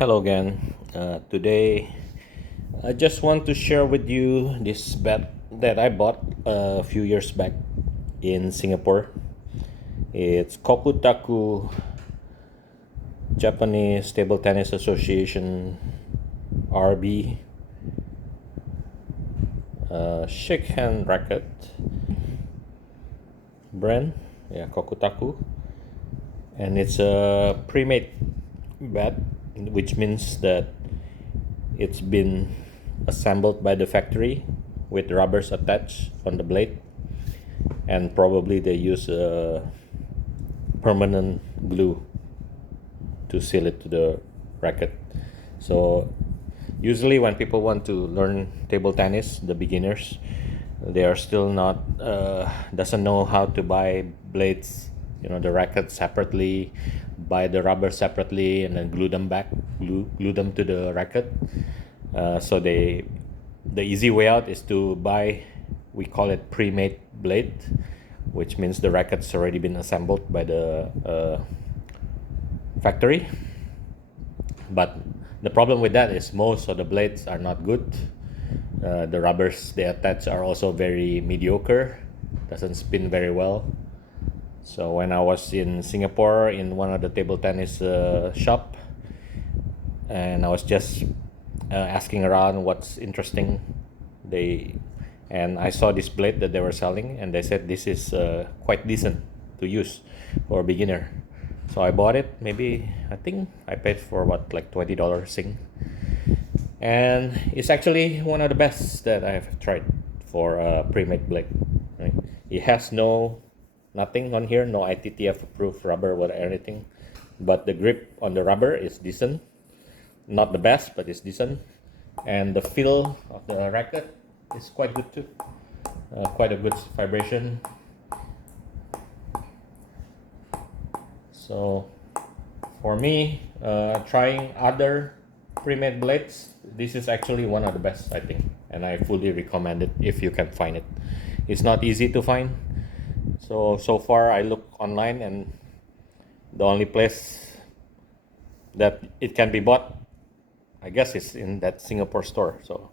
Hello again. Today, I just want to share with you this bat that I bought a few years back in Singapore. It's Kokutaku Japanese Table Tennis Association RB shake hand racket brand. Yeah, Kokutaku, and it's a premade bat, which means that it's been assembled by the factory with rubbers attached on the blade, and probably they use a permanent glue to seal it to the racket. So usually when people want to learn table tennis, the beginners, they are still not doesn't know how to buy blades, the racket separately, buy the rubber separately, and then glue them to the racket. So the easy way out is to buy, we call it pre-made blade, which means the racket's already been assembled by the factory. But the problem with that is most of the blades are not good. The rubbers they attach are also very mediocre, doesn't spin very well. So when I was in Singapore in one of the table tennis shop, and I was just asking around what's interesting, and I saw this blade that they were selling, and they said this is quite decent to use for a beginner. So I bought it. Maybe I think I paid for what, like $20 Sing, and it's actually one of the best that I've tried for a pre-made blade. Right? It has nothing on here, no ITTF approved rubber or anything, but the grip on the rubber is decent. Not the best, but it's decent, and the feel of the racket is quite good too. Quite a good vibration. So for me, trying other pre-made blades, this is actually one of the best, I think, and I fully recommend it if you can find it. It's not easy to find. So far I look online, and the only place that it can be bought, I guess, is in that Singapore store. So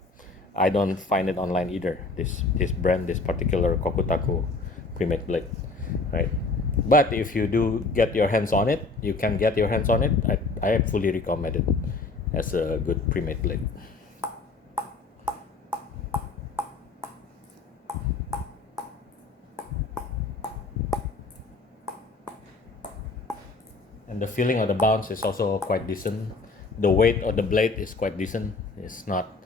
I don't find it online either. This brand, this particular Kokutaku pre-made blade, right? But if you do get your hands on it, you can get your hands on it. I fully recommend it as a good pre-made blade. And the feeling of the bounce is also quite decent. The weight of the blade is quite decent. It's not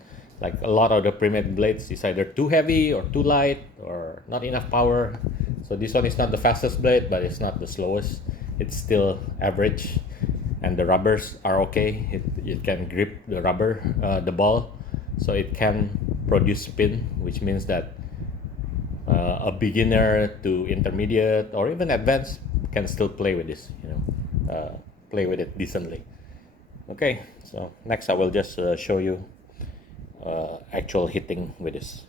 like a lot of the pre-made blades. It's either too heavy or too light or not enough power. So this one is not the fastest blade, but it's not the slowest. It's still average, and the rubbers are okay. It can grip the rubber, the ball, so it can produce spin, which means that a beginner to intermediate or even advanced can still play with this. Play with it decently. Okay, so next I will just show you actual hitting with this.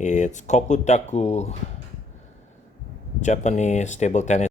It's Kokutaku Japanese table tennis